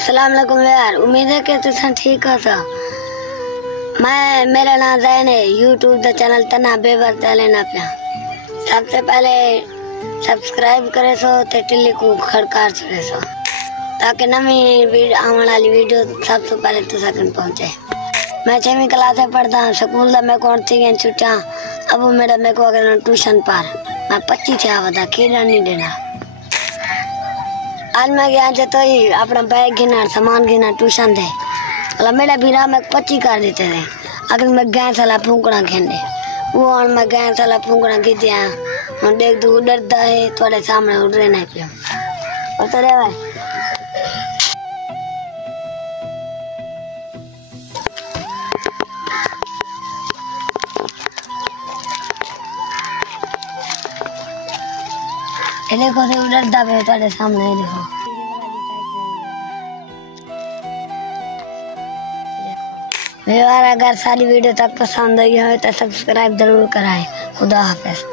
अस्सलाम वालेकुम यार, उम्मीद है कि तुम ठीक हो। मेरा नाम ज़ैन है। यूट्यूब का चैनल तना बेबर लेना पिया। सबसे पहले सब्सक्राइब करे सो ते टिल्ली को खड़कार छड़े सो ताकि नवी आने वाली वीडियो सबसे पहले तुम पहुंचे। मैं 6वीं क्लास में पढ़ता हूँ। स्कूल का मैं कौन सी छुट्टियाँ अब मेरा मेरे को अगर ट्यूशन पर मैं 25 थे बता खेलना नहीं देना। आज मैं गया तो ही अपना बैग गिना सामान गिना ट्यूशन दे मतलब मेरा बिना मैं 25 कर देते थे। अगर मैं गैस वाला फूकना खेलने वो और मैं गैस वाला फूकना खींचा मैं देख तू डरता है थोड़े सामने उड़ रहे नहीं पिया बता रे भाई। देखो से डरता पे थोड़े सामने देखो। अगर सारी वीडियो तक पसंद आई हो तो सब्सक्राइब जरूर कराएं। खुदा हाफिज।